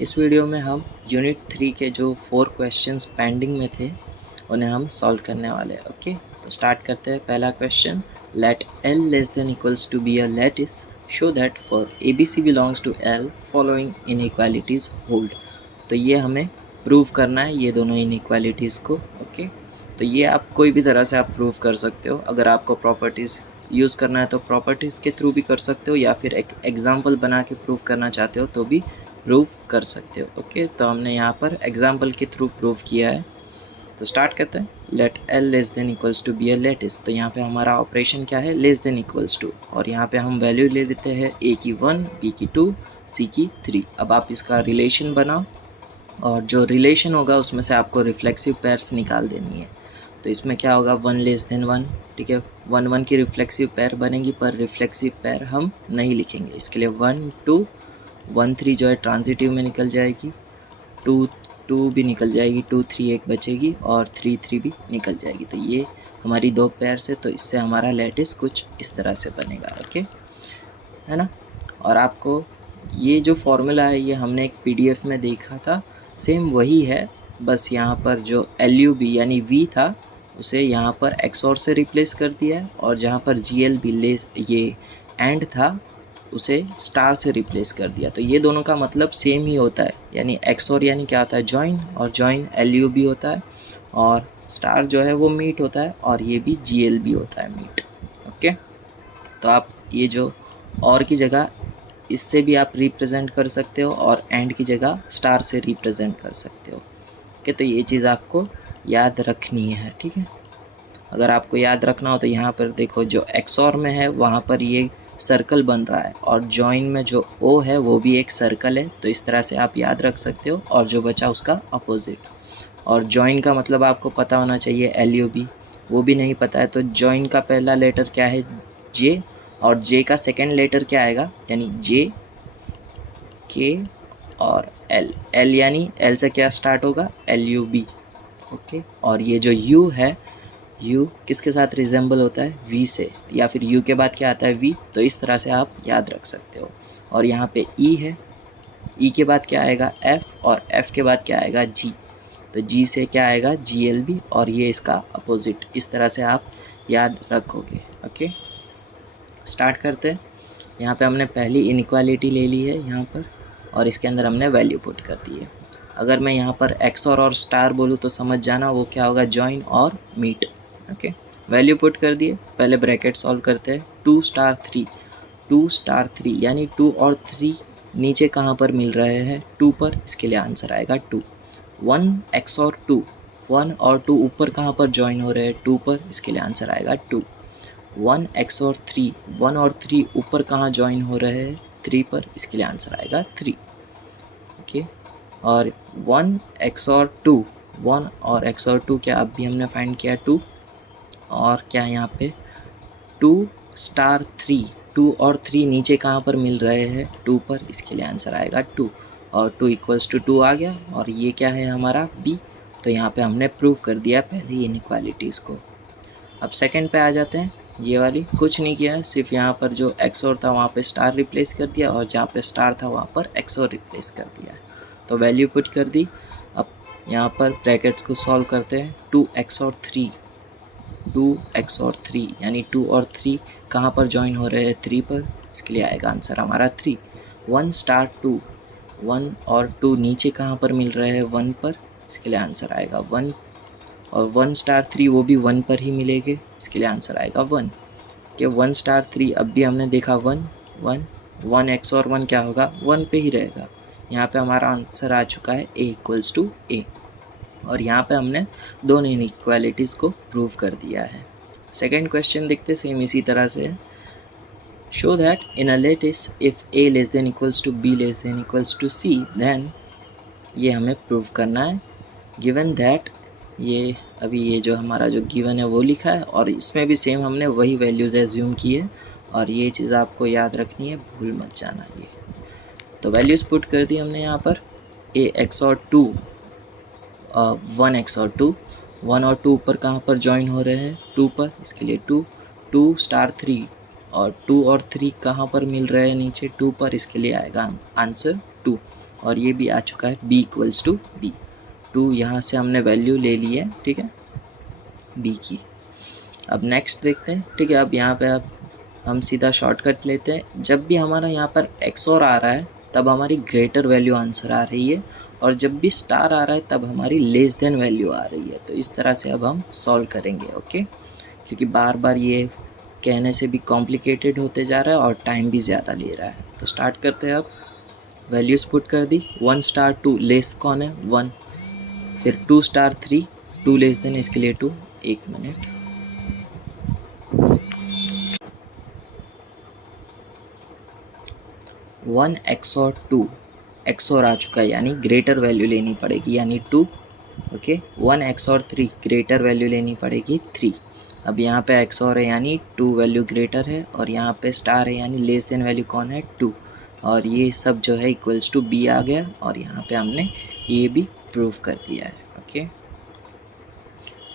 इस वीडियो में हम यूनिट 3 के जो 4 क्वेश्चंस पेंडिंग में थे उन्हें हम सॉल्व करने वाले हैं। ओके, तो स्टार्ट करते हैं। पहला question, let L less than equals to be a lattice, show that for ABC belongs to L following inequalities hold. तो ये हमें प्रूव करना है, ये दोनों इनइक्वालिटीज़ को। ओके, तो ये आप कोई भी तरह से आप प्रूव कर सकते हो। अगर आपको प्रॉपर्टीज़ यूज़ करना है तो प्रॉपर्टीज़ के थ्रू भी कर सकते हो, या फिर एक एग्जाम्पल बना के प्रूव करना चाहते हो तो भी प्रूव कर सकते हो। ओके, तो हमने यहाँ पर एग्जाम्पल के थ्रू प्रूव किया है। तो स्टार्ट करते हैं। Let L less than equals to be a lattice. तो यहाँ पे हमारा ऑपरेशन क्या है, लेस देन इक्वल्स टू, और यहाँ पे हम वैल्यू ले लेते हैं A की 1, B की 2, C की 3। अब आप इसका रिलेशन बनाओ, और जो रिलेशन होगा उसमें से आपको रिफ्लेक्सिव पेयर्स निकाल देनी है। तो इसमें क्या होगा, 1 लेस देन 1, ठीक है। 1 1 की रिफ्लेक्सिव पेयर बनेगी, पर रिफ्लेक्सिव पेयर हम नहीं लिखेंगे। इसके लिए 1 2 1 3 जो है ट्रांजिटिव में निकल जाएगी, 2 2 भी निकल जाएगी, 2 3 एक बचेगी, और 3 3 भी निकल जाएगी। तो ये हमारी दो पेयर्स है, तो इससे हमारा लैटिस कुछ इस तरह से बनेगा। ओके, है ना। और आपको ये जो फॉर्मूला है ये हमने एक PDF में देखा था, सेम वही है, बस यहाँ पर जो LUB यानी V था उसे यहाँ पर XOR से रिप्लेस कर दिया है, और जहाँ पर GLB लेस ये एंड था उसे स्टार से रिप्लेस कर दिया। तो ये दोनों का मतलब सेम ही होता है, यानी XOR यानी क्या होता है, जॉइन, और जॉइन LUB होता है, और स्टार जो है वो मीट होता है, और ये भी GLB होता है, मीट। ओके, तो आप ये जो और की जगह इससे भी आप रिप्रेजेंट कर सकते हो, और एंड की जगह स्टार से रिप्रेजेंट कर सकते हो। ओके, तो ये चीज़ आपको याद रखनी है, ठीक है। अगर आपको याद रखना हो तो यहाँ पर देखो, जो XOR में है वहाँ पर ये सर्कल बन रहा है, और जॉइन में जो O है वो भी एक सर्कल है। तो इस तरह से आप याद रख सकते हो, और जो बचा उसका अपोजिट। और जॉइन का मतलब आपको पता होना चाहिए, LUB, वो भी नहीं पता है तो जॉइन का पहला लेटर क्या है, J, और J का सेकेंड लेटर क्या आएगा, यानी J K और L यानी L से क्या स्टार्ट होगा, LUB। ओके, और ये जो U है, U किसके साथ रिजेंबल होता है, V से, या फिर U के बाद क्या आता है, V। तो इस तरह से आप याद रख सकते हो। और यहाँ पे E है, E के बाद क्या आएगा, F, और F के बाद क्या आएगा, G। तो G से क्या आएगा, GLB, और ये इसका अपोजिट। इस तरह से आप याद रखोगे। ओके, स्टार्ट करते हैं। यहाँ पे हमने पहली इनइक्वालिटी ले ली है यहाँ पर, और इसके अंदर हमने वैल्यू पुट कर दी है। अगर मैं यहाँ पर XOR और स्टार बोलूँ तो समझ जाना वो क्या होगा, जॉइन और मीट। ओके, वैल्यू पुट कर दिए। पहले ब्रैकेट सॉल्व करते हैं। 2 स्टार 3, 2 स्टार 3 यानी 2 और 3 नीचे कहाँ पर मिल रहे हैं, 2 पर, इसके लिए आंसर आएगा 2। 1 XOR 2, 1 और 2 ऊपर कहाँ पर ज्वाइन हो रहे हैं, 2 पर, इसके लिए आंसर आएगा 2। 1 XOR 3, 1 और 3 ऊपर कहाँ ज्वाइन हो रहे हैं, 3 पर, इसके लिए आंसर आएगा 3। ओके, और 1 XOR 2, 1 और XOR 2 क्या अभी हमने फाइंड किया, 2, और क्या यहाँ पे 2 स्टार 3, 2 और 3 नीचे कहाँ पर मिल रहे हैं, 2 पर, इसके लिए आंसर आएगा 2, और 2 इक्वल्स टू 2 आ गया, और ये क्या है हमारा B। तो यहाँ पे हमने प्रूव कर दिया पहली इनइक्वालिटीज़ को। अब सेकंड पे आ जाते हैं। ये वाली कुछ नहीं किया है, सिर्फ यहाँ पर जो XOR था वहाँ पे स्टार रिप्लेस कर दिया, और जहाँ पे स्टार था वहाँ पर XOR रिप्लेस कर दिया है। तो वैल्यू पुट कर दी। अब यहाँ पर ब्रैकेट्स को सॉल्व करते हैं। 2 XOR 3, 2 XOR 3 यानी 2 और 3 कहाँ पर ज्वाइन हो रहे हैं, 3 पर, इसके लिए आएगा आंसर हमारा 3। 1 स्टार 2, 1 और 2 नीचे कहाँ पर मिल रहे हैं, 1 पर, इसके लिए आंसर आएगा 1। और 1 स्टार 3 वो भी 1 पर ही मिलेंगे, इसके लिए आंसर आएगा 1। कि 1 स्टार 3 अब भी हमने देखा 1 1 1 XOR 1 क्या होगा, 1 पे ही रहेगा। यहाँ पे हमारा आंसर आ चुका है A इक्वल्स टू A, और यहाँ पे हमने दोनों इनइक्वालिटीज़ को प्रूव कर दिया है। सेकेंड क्वेश्चन देखते सेम इसी तरह से। Show that in a lattice if A less than equals to B less than equals to C, then ये हमें प्रूव करना है। गिवन दैट, ये अभी ये जो हमारा जो गिवन है वो लिखा है, और इसमें भी सेम हमने वही वैल्यूज़ एज्यूम की है, और ये चीज़ आपको याद रखनी है, भूल मत जाना ये। तो वैल्यूज़ पुट कर दी हमने यहाँ पर। A XOR 2, 1 XOR 2, 1 और 2 ऊपर कहाँ पर ज्वाइन हो रहे हैं, 2 पर, इसके लिए 2। 2 स्टार 3, और 2 और 3 कहाँ पर मिल रहे हैं नीचे, 2 पर, इसके लिए आएगा आंसर 2। और ये भी आ चुका है b इक्वल्स टू b। 2 यहाँ से हमने वैल्यू ले ली है, ठीक है, b की। अब नेक्स्ट देखते हैं, ठीक है। अब यहाँ पे अब हम सीधा शॉर्टकट लेते हैं। जब भी हमारा यहाँ पर XOR आ रहा है तब हमारी ग्रेटर वैल्यू आंसर आ रही है, और जब भी स्टार आ रहा है तब हमारी लेस देन वैल्यू आ रही है। तो इस तरह से अब हम सॉल्व करेंगे, ओके, क्योंकि बार बार ये कहने से भी कॉम्प्लिकेटेड होते जा रहा है और टाइम भी ज़्यादा ले रहा है। तो स्टार्ट करते हैं। अब वैल्यूज़ पुट कर दी। 1 स्टार 2 लेस कौन है 1, फिर 2 स्टार 3 2 लेस देन, इसके लिए 2। 1 मिनट। 1 XOR 2 XOR आ चुका है, यानी ग्रेटर वैल्यू लेनी पड़ेगी, यानी 2, ओके। 1 XOR 3 ग्रेटर वैल्यू लेनी पड़ेगी 3। अब यहाँ पे XOR है यानी 2 वैल्यू ग्रेटर है, और यहाँ पे स्टार है यानी लेस देन वैल्यू कौन है 2, और ये सब जो है इक्वल्स टू b आ गया, और यहाँ पे हमने ये भी प्रूव कर दिया है, ओके।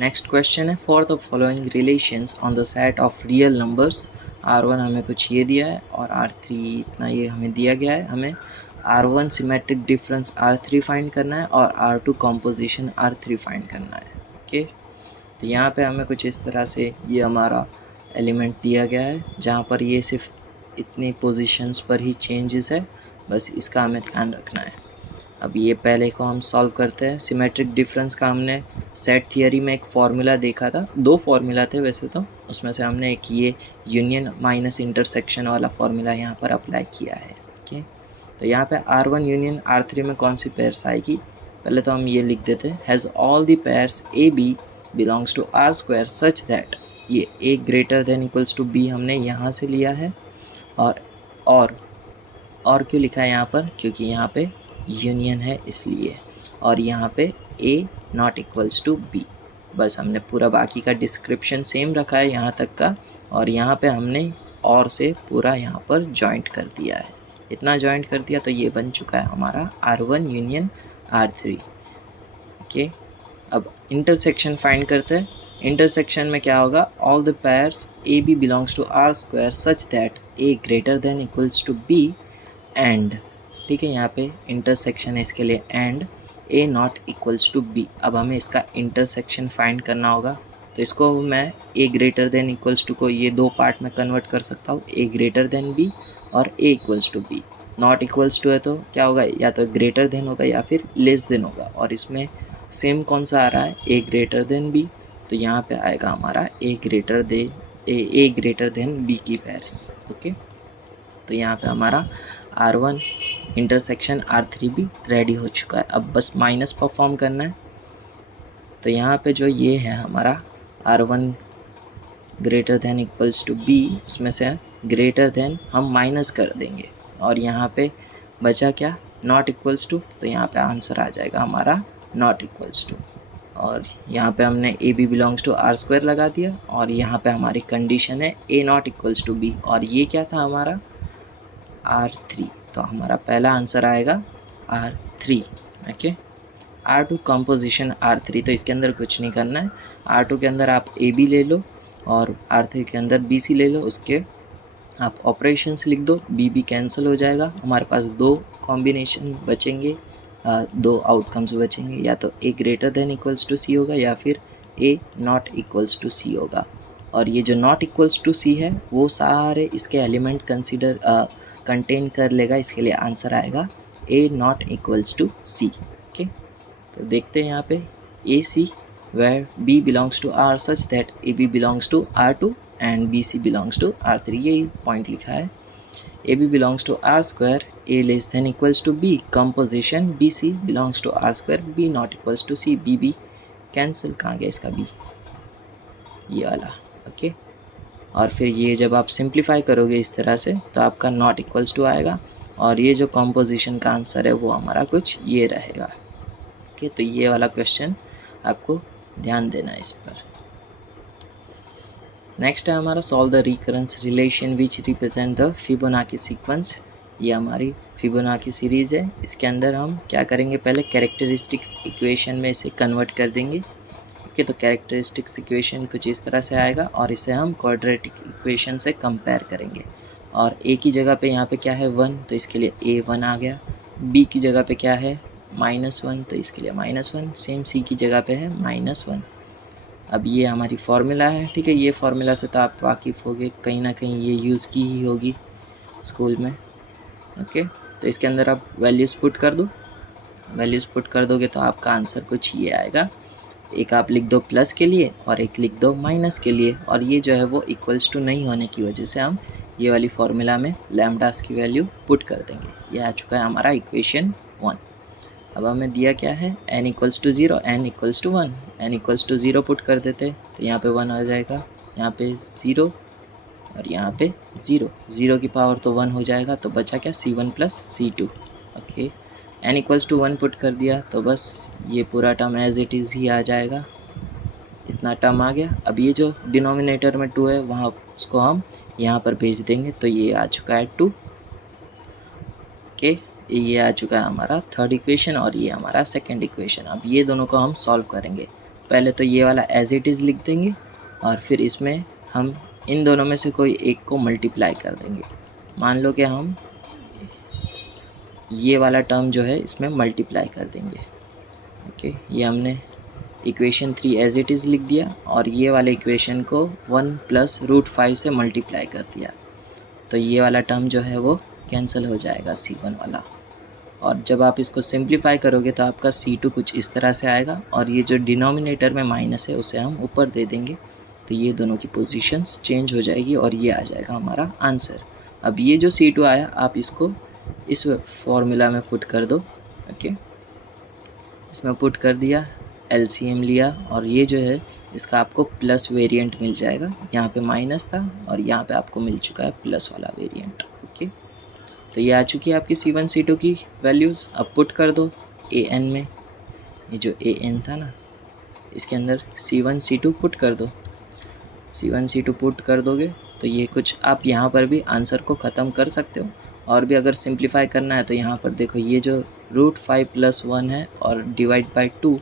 नेक्स्ट क्वेश्चन है, for the following relations on the set of real numbers. R1 हमें कुछ ये दिया है, और R3 इतना ये हमें दिया गया है। हमें R1 symmetric difference R3 find करना है, और R2 कॉम्पोजिशन R3 फाइंड करना है, ओके। तो यहाँ पे हमें कुछ इस तरह से ये हमारा एलिमेंट दिया गया है, जहाँ पर ये सिर्फ इतनी पोजीशंस पर ही चेंजेस है, बस इसका हमें ध्यान रखना है। अब ये पहले को हम सॉल्व करते हैं। सिमेट्रिक डिफरेंस का हमने सेट थियरी में एक फार्मूला देखा था, 2 फार्मूला थे वैसे तो, उसमें से हमने एक ये यूनियन माइनस इंटरसेक्शन वाला फार्मूला यहाँ पर अप्लाई किया है, ओके। तो यहाँ पे R1 यूनियन R3 में कौन सी पेयर्स आएगी, पहले तो हम ये लिख देते हैं, has all the pairs a b belongs to R square such that, ये a greater than equals to b हमने यहाँ से लिया है, और क्यों लिखा है यहाँ पर, क्योंकि यहाँ पे यूनियन है इसलिए, और यहाँ पे a not equals to b। बस हमने पूरा बाकी का डिस्क्रिप्शन सेम रखा है यहाँ तक का, और यहाँ पे हमने और से पूरा यहाँ पर जॉइंट कर दिया है। इतना जॉइंट कर दिया तो ये बन चुका है हमारा R1 यूनियन R3, ओके। अब इंटरसेक्शन फाइंड करते हैं। इंटरसेक्शन में क्या होगा, all the pairs a b belongs to R square such that a greater than equals to b and, ठीक है, यहाँ पे इंटरसेक्शन है इसके लिए and a not equals to b। अब हमें इसका इंटरसेक्शन फाइंड करना होगा, तो इसको मैं a greater than equals to को ये 2 पार्ट में कन्वर्ट कर सकता हूँ, a ग्रेटर देन b और a equals to b। Not equals to है तो क्या होगा, या तो ग्रेटर देन होगा या फिर लेस देन होगा, और इसमें सेम कौन सा आ रहा है, a ग्रेटर देन b। तो यहाँ पे आएगा हमारा a ग्रेटर देन b की पेयर्स, ओके। तो यहाँ पे हमारा R1 इंटरसेक्शन R3 भी रेडी हो चुका है। अब बस माइनस परफॉर्म करना है। तो यहाँ पे जो ये है हमारा R1 greater than equals to b, उसमें से ग्रेटर देन हम माइनस कर देंगे, और यहाँ पे बचा क्या, नॉट इक्वल्स टू। तो यहाँ पे आंसर आ जाएगा हमारा नॉट इक्वल्स टू, और यहाँ पे हमने a b belongs to R square लगा दिया, और यहाँ पे हमारी कंडीशन है a not equals to b, और ये क्या था हमारा R3। तो हमारा पहला आंसर आएगा R3, okay. R2 composition R3, तो इसके अंदर कुछ नहीं करना है। R2 के अंदर आप ए बी ले लो, और R3 के अंदर बी सी ले लो, उसके आप ऑपरेशंस लिख दो, बी बी कैंसिल हो जाएगा, हमारे पास 2 कॉम्बिनेशन बचेंगे, 2 आउटकम्स बचेंगे, या तो a greater than equals to c होगा या फिर a not equals to c होगा। और ये जो नॉट इक्वल्स टू सी है वो सारे इसके एलिमेंट कंटेन कर लेगा, इसके लिए आंसर आएगा a not equals to c, okay. तो देखते हैं यहाँ पे a c where b belongs to R such that a b belongs to R2 and b c belongs to R3, यही पॉइंट लिखा है। A b belongs to R square a less than equals to b, composition b c belongs to R square b not equals to c, b b cancel, कहाँ गया इसका b, ये वाला, okay. और फिर ये जब आप सिंप्लीफाई करोगे इस तरह से तो आपका नॉट इक्वल्स टू आएगा, और ये जो कॉम्पोजिशन का आंसर है वो हमारा कुछ ये रहेगा, ओके। तो ये वाला क्वेश्चन आपको ध्यान देना है इस पर। नेक्स्ट है हमारा solve the recurrence relation which represent the Fibonacci sequence. ये हमारी फिबोनाची सीरीज़ है। इसके अंदर हम क्या करेंगे, पहले कैरेक्टरिस्टिक्स इक्वेशन में इसे कन्वर्ट कर देंगे, ओके। तो कैरेक्टरिस्टिक्स इक्वेशन कुछ इस तरह से आएगा, और इसे हम क्वाड्रेटिक इक्वेशन से कंपेयर करेंगे, और a की जगह पे यहाँ पे क्या है 1, तो इसके लिए a1 आ गया, बी की जगह पे क्या है -1, तो इसके लिए -1, सेम सी की जगह पे है -1। अब ये हमारी फार्मूला है, ठीक है। ये फार्मूला से तो आप वाकिफ़ होगे, कहीं ना कहीं ये यूज़ की ही होगी स्कूल में, ओके। तो इसके अंदर आप वैल्यूज़ पुट कर दो, वैल्यूज़ पुट कर दोगे तो आपका आंसर कुछ ये आएगा। एक आप लिख दो प्लस के लिए और एक लिख दो माइनस के लिए, और ये जो है वो इक्वल्स टू नहीं होने की वजह से हम ये वाली फार्मूला में लैम्डास की वैल्यू पुट कर देंगे। ये आ चुका है हमारा इक्वेशन 1। अब हमें दिया क्या है n equals to 0, n equals to 1, n equals to 0 put कर देते तो यहाँ पे 1 आ जाएगा, यहाँ पे 0 और यहाँ पे 0, 0 की पावर तो 1 हो जाएगा, तो बचा क्या C1 plus C2, okay. n equals to 1 put कर दिया तो बस ये पूरा टर्म एज इट इज़ ही आ जाएगा, इतना टर्म आ गया। अब ये जो डिनोमिनेटर में 2 है वहाँ उसको हम यहाँ पर भेज देंगे, तो ये आ चुका है 2, ओके। ये आ चुका है हमारा थर्ड इक्वेशन और ये हमारा सेकंड इक्वेशन। अब ये दोनों को हम सॉल्व करेंगे। पहले तो ये वाला एज इट इज़ लिख देंगे और फिर इसमें हम इन दोनों में से कोई एक को मल्टीप्लाई कर देंगे। मान लो कि हम ये वाला टर्म जो है इसमें मल्टीप्लाई कर देंगे, ओके। ये हमने इक्वेशन 3 एज इट इज़ लिख दिया और ये वाले इक्वेशन को 1 प्लस √5 से मल्टीप्लाई कर दिया, तो ये वाला टर्म जो है वो कैंसिल हो जाएगा C1 वाला। और जब आप इसको सिंप्लीफाई करोगे तो आपका C2 कुछ इस तरह से आएगा और ये जो डिनोमिनेटर में माइनस है उसे हम ऊपर दे देंगे, तो ये दोनों की पोजीशंस चेंज हो जाएगी और ये आ जाएगा हमारा आंसर। अब ये जो C2 आया आप इसको इस फॉर्मूला में पुट कर दो, ओके। इसमें पुट कर दिया, LCM लिया और ये जो है इसका आपको प्लस वेरिएंट मिल जाएगा। यहाँ पे माइनस था और यहाँ पे आपको मिल चुका है प्लस वाला वेरिएंट, ओके। तो ये आ चुकी है आपकी C1 C2 की वैल्यूज़। अब पुट कर दो AN में, ये जो AN था ना इसके अंदर C1 C2 पुट कर दो। C1 C2 पुट कर दोगे तो ये कुछ आप यहाँ पर भी आंसर को ख़त्म कर सकते हो, और भी अगर सिंप्लीफाई करना है तो यहाँ पर देखो ये जो √5 + 1 है और डिवाइड बाई 2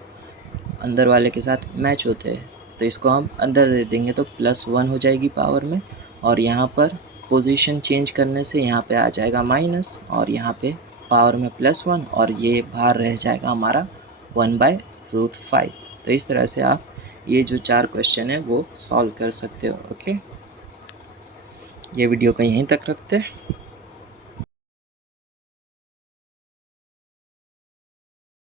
अंदर वाले के साथ मैच होते हैं, तो इसको हम अंदर दे देंगे तो +1 हो जाएगी पावर में, और यहाँ पर पोजीशन चेंज करने से यहाँ पे आ जाएगा माइनस और यहाँ पे पावर में +1 और ये बाहर रह जाएगा हमारा 1/√5। तो इस तरह से आप ये जो 4 क्वेश्चन है वो सॉल्व कर सकते हो, ओके। ये वीडियो को यहीं तक रखते हैं।